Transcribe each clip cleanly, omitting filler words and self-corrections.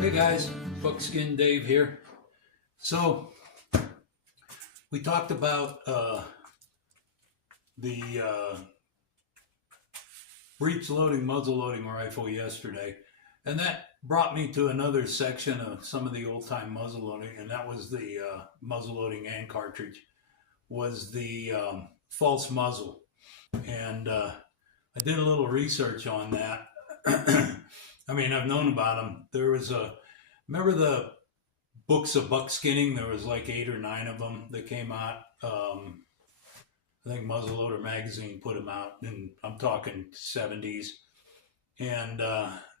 Hey guys, Buckskin Dave here. So we talked about the breech loading, muzzle loading rifle yesterday, and that brought me to another section of some of the old time muzzle loading, and that was the muzzle loading and cartridge, was the false muzzle. And I did a little research on that. I mean, I've known about them. There was remember the books of buckskinning? There was like 8 or 9 of them that came out. I think Muzzleloader magazine put them out, and I'm talking 70s. And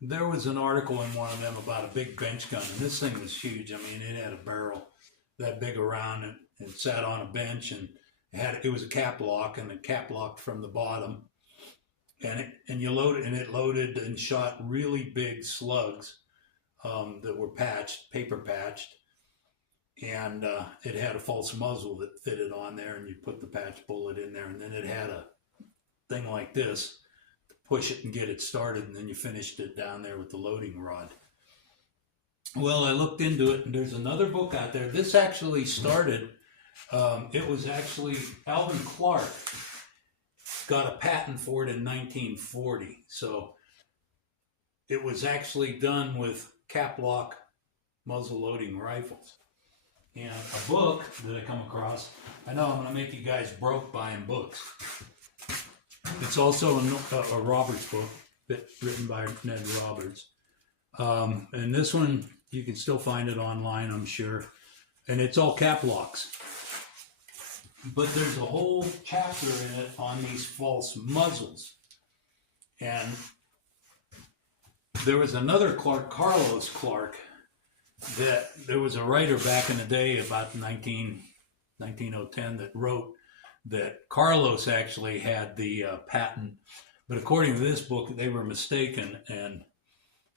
there was an article in one of them about a big bench gun, and this thing was huge. I mean, it had a barrel that big around, and it sat on a bench, and it was a caplock, and it caplocked from the bottom. And you load it, and it loaded and shot really big slugs that were patched, paper patched, and it had a false muzzle that fitted on there, and you put the patch bullet in there, and then it had a thing like this to push it and get it started, and then you finished it down there with the loading rod. Well, I looked into it, and there's another book out there. This actually started, it was actually Alvin Clark got a patent for it in 1940. So it was actually done with caplock muzzle loading rifles. And a book that I come across, I know I'm going to make you guys broke buying books. It's also a Roberts book written by Ned Roberts. And this one, you can still find it online, I'm sure. And it's all caplocks. But there's a whole chapter in it on these false muzzles. And there was another Clark, Carlos Clark, that there was a writer back in the day about 1910 that wrote that Carlos actually had the patent. But according to this book, they were mistaken. And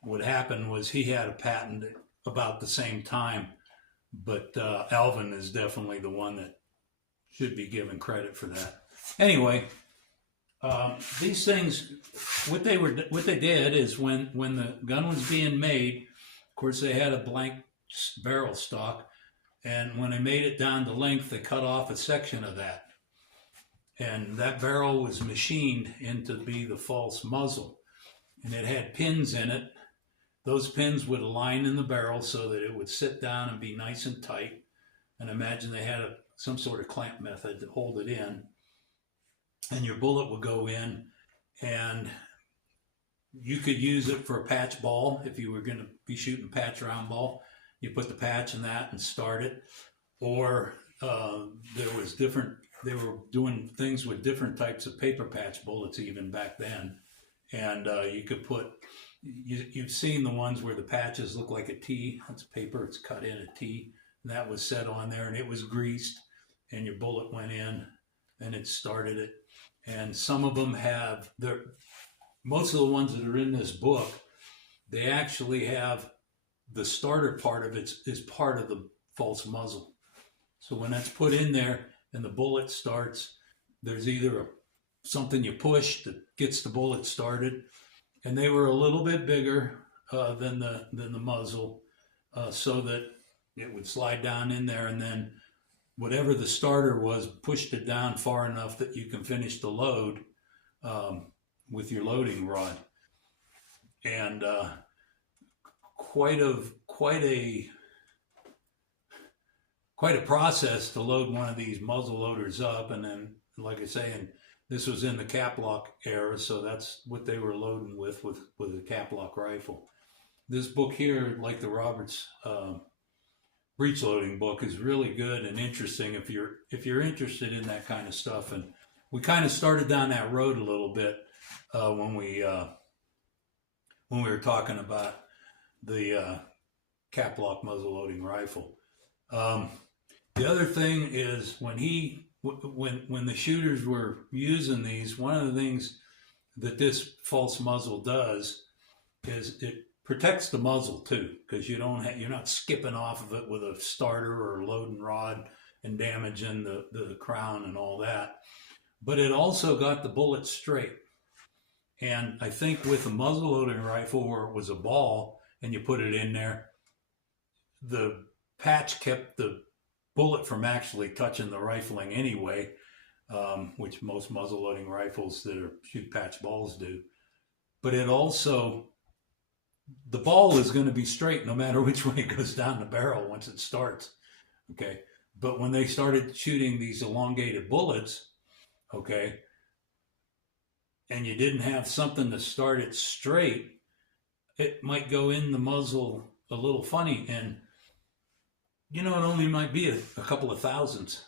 what happened was he had a patent about the same time. But Alvin is definitely the one that should be given credit for that. Anyway, these things, what they did is when the gun was being made, of course they had a blank barrel stock, and when they made it down to length, they cut off a section of that, and that barrel was machined into be the false muzzle, and it had pins in it. Those pins would align in the barrel so that it would sit down and be nice and tight. And imagine they had some sort of clamp method to hold it in, and your bullet would go in, and you could use it for a patch ball. If you were going to be shooting patch round ball, you put the patch in that and start it. Or they were doing things with different types of paper patch bullets even back then. And you could put, you've seen the ones where the patches look like a T. It's paper, it's cut in a T. And that was set on there, and it was greased, and your bullet went in, and it started it. And some of them have, most of the ones that are in this book, they actually have the starter part of it is part of the false muzzle. So when that's put in there and the bullet starts, there's either something you push that gets the bullet started, and they were a little bit bigger than the muzzle, so that it would slide down in there, and then whatever the starter was pushed it down far enough that you can finish the load with your loading rod. And quite a process to load one of these muzzle loaders up. And then, like I say, and this was in the caplock era, so that's what they were loading with a caplock rifle. This book here, like the Roberts breech loading book, is really good and interesting if you're interested in that kind of stuff. And we kind of started down that road a little bit when we were talking about the caplock muzzle loading rifle. The other thing is when the shooters were using these, one of the things that this false muzzle does is it protects the muzzle too, because you're not skipping off of it with a starter or a loading rod and damaging the crown and all that. But it also got the bullet straight. And I think with a muzzle loading rifle where it was a ball and you put it in there, the patch kept the bullet from actually touching the rifling anyway, which most muzzle loading rifles that are shoot patch balls do. But it also, the ball is going to be straight no matter which way it goes down the barrel once it starts. Okay. But when they started shooting these elongated bullets, okay, and you didn't have something to start it straight, it might go in the muzzle a little funny. And, it only might be a couple of thousandths,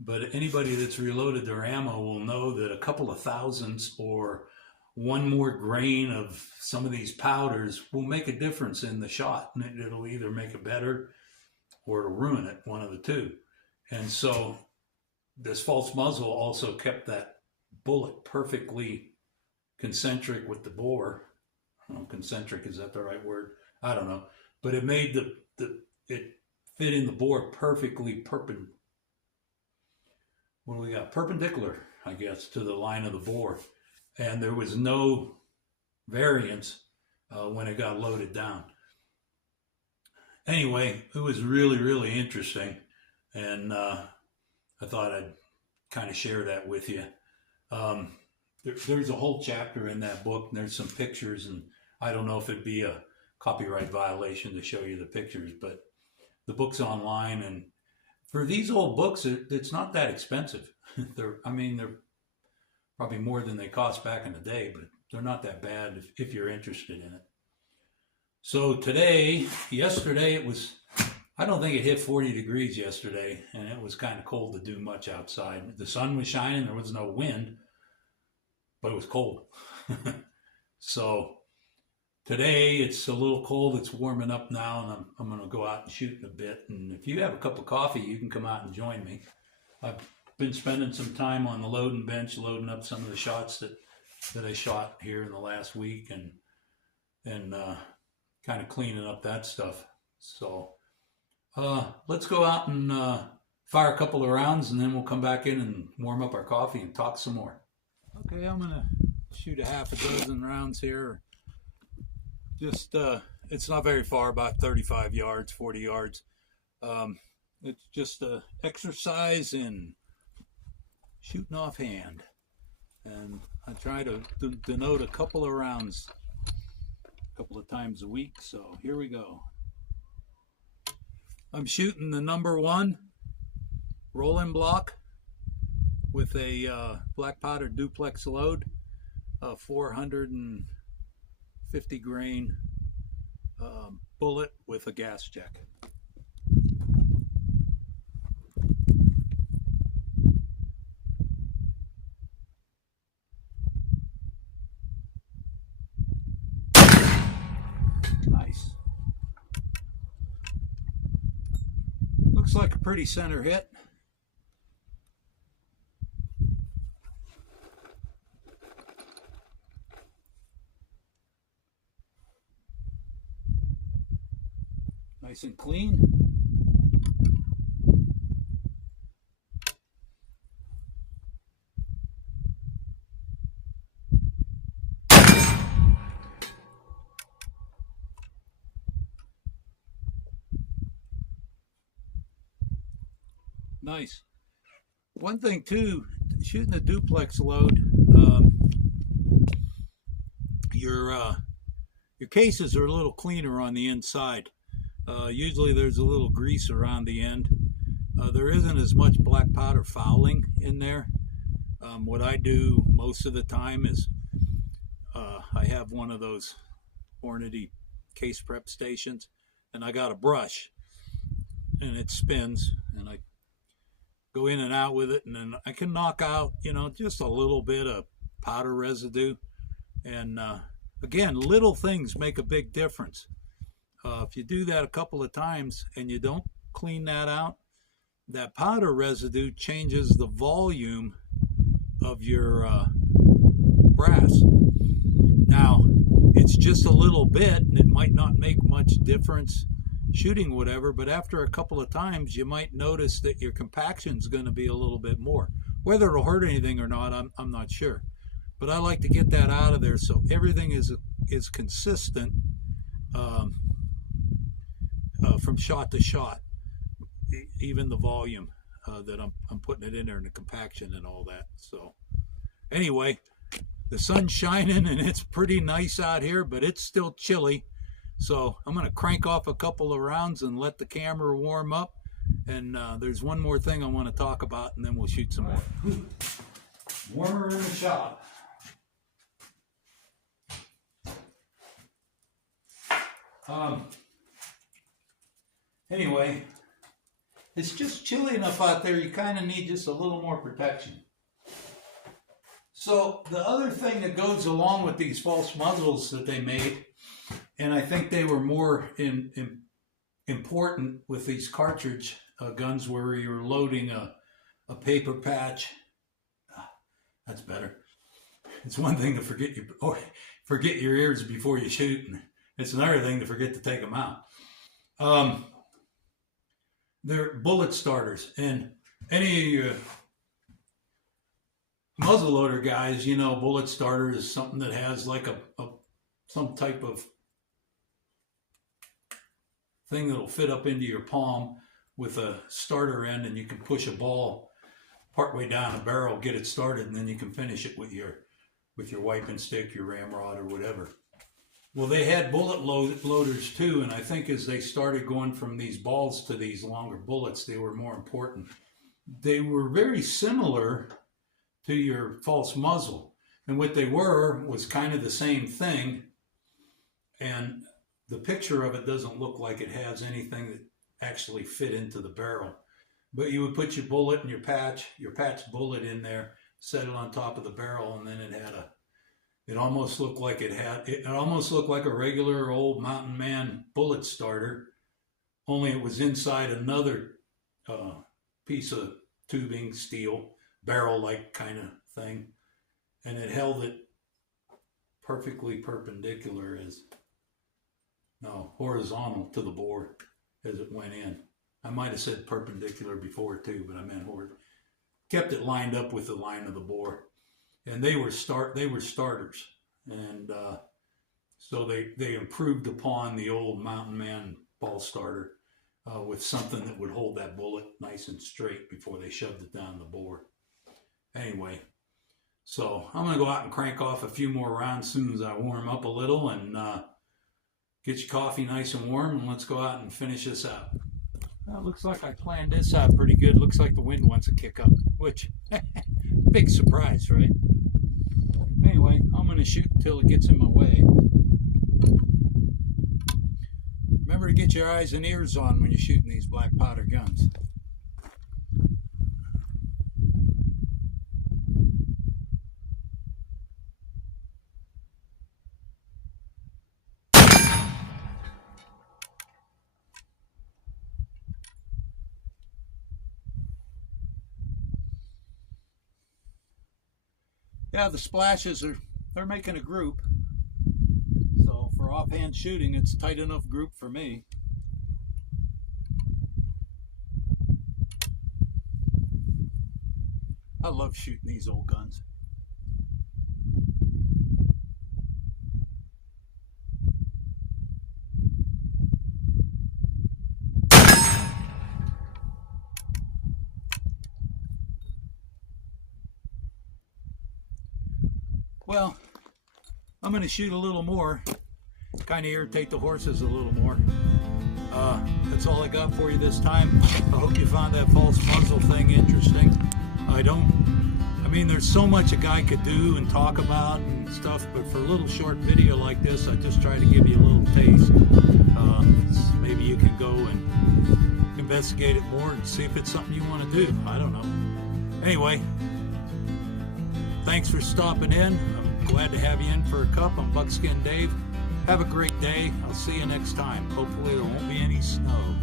but anybody that's reloaded their ammo will know that a couple of thousandths or one more grain of some of these powders will make a difference in the shot. And it'll either make it better or it'll ruin it, one of the two. And so this false muzzle also kept that bullet perfectly concentric with the bore. I don't know, concentric, is that the right word? I don't know. But it made it fit in the bore perfectly perpendicular, I guess, to the line of the bore. And there was no variance when it got loaded down. Anyway, it was really, really interesting. And I thought I'd kind of share that with you. There's a whole chapter in that book, and there's some pictures, and I don't know if it'd be a copyright violation to show you the pictures, but the book's online, and for these old books, it's not that expensive. They're probably more than they cost back in the day, but they're not that bad if you're interested in it. So yesterday it was, I don't think it hit 40 degrees yesterday, and it was kind of cold to do much outside. The sun was shining, there was no wind, but it was cold. So today it's a little cold, it's warming up now, and I'm going to go out and shoot in a bit. And if you have a cup of coffee, you can come out and join me. I've been spending some time on the loading bench, loading up some of the shots that I shot here in the last week, and kind of cleaning up that stuff. So let's go out and fire a couple of rounds, and then we'll come back in and warm up our coffee and talk some more. Okay, I'm going to shoot a half a dozen rounds here. Just, it's not very far, about 35 yards, 40 yards. It's just a exercise in shooting offhand. And I try to denote a couple of rounds a couple of times a week. So here we go. I'm shooting the number 1 rolling block with a black powder duplex load, 450 grain bullet with a gas check. Nice. Looks like a pretty center hit. Nice and clean. Nice. One thing too, shooting a duplex load, your cases are a little cleaner on the inside. Usually there's a little grease around the end. There isn't as much black powder fouling in there. What I do most of the time is I have one of those Hornady case prep stations, and I got a brush, and it spins, and I go in and out with it, and then I can knock out, just a little bit of powder residue. And again, little things make a big difference. If you do that a couple of times and you don't clean that out, that powder residue changes the volume of your brass. Now, it's just a little bit, and it might not make much difference shooting whatever, but after a couple of times, you might notice that your compaction is going to be a little bit more. Whether it'll hurt anything or not, I'm not sure. But I like to get that out of there so everything is consistent from from shot to shot, even the volume that I'm putting it in there and the compaction and all that. So anyway, the sun's shining and it's pretty nice out here, but it's still chilly. So I'm going to crank off a couple of rounds and let the camera warm up. And there's one more thing I want to talk about, and then we'll shoot some more. Warmer in the shop. Anyway, it's just chilly enough out there, you kind of need just a little more protection. So the other thing that goes along with these false muzzles that they made, and I think they were more important with these cartridge guns where you're loading a paper patch. That's better. It's one thing to forget your ears before you shoot, and it's another thing to forget to take them out. They're bullet starters, and any muzzleloader guys, you know, bullet starter is something that has like some type of thing that'll fit up into your palm with a starter end, and you can push a ball partway down a barrel, get it started, and then you can finish it with your wiping stick, your ramrod, or whatever. Well, they had bullet loaders too, and I think as they started going from these balls to these longer bullets, they were more important. They were very similar to your false muzzle, and what they were was kind of the same thing, and the picture of it doesn't look like it has anything that actually fit into the barrel. But you would put your bullet and your patch bullet in there, set it on top of the barrel, and then it almost looked like it almost looked like a regular old Mountain Man bullet starter, only it was inside another piece of tubing, steel, barrel-like kind of thing, and it held it perfectly perpendicular horizontal to the bore as it went in. I might have said perpendicular before too, but I meant horizontal. Kept it lined up with the line of the bore. And they were starters, and so they improved upon the old Mountain Man ball starter with something that would hold that bullet nice and straight before they shoved it down the bore. Anyway, so I'm going to go out and crank off a few more rounds as soon as I warm up a little, and get your coffee nice and warm, and let's go out and finish this out. Well, it looks like I planned this out pretty good. Looks like the wind wants to kick up, which big surprise, right? Anyway, I'm going to shoot until it gets in my way. Remember to get your eyes and ears on when you're shooting these black powder guns. Yeah, the splashes they're making a group. So for offhand shooting, it's a tight enough group for me. I love shooting these old guns. Well, I'm going to shoot a little more, kind of irritate the horses a little more. That's all I got for you this time. I hope you found that false muzzle thing interesting. I mean, there's so much a guy could do and talk about and stuff, but for a little short video like this, I just try to give you a little taste. Maybe you can go and investigate it more and see if it's something you want to do. I don't know. Anyway, thanks for stopping in. I'm glad to have you in for a cup. I'm Buckskin Dave. Have a great day. I'll see you next time. Hopefully there won't be any snow.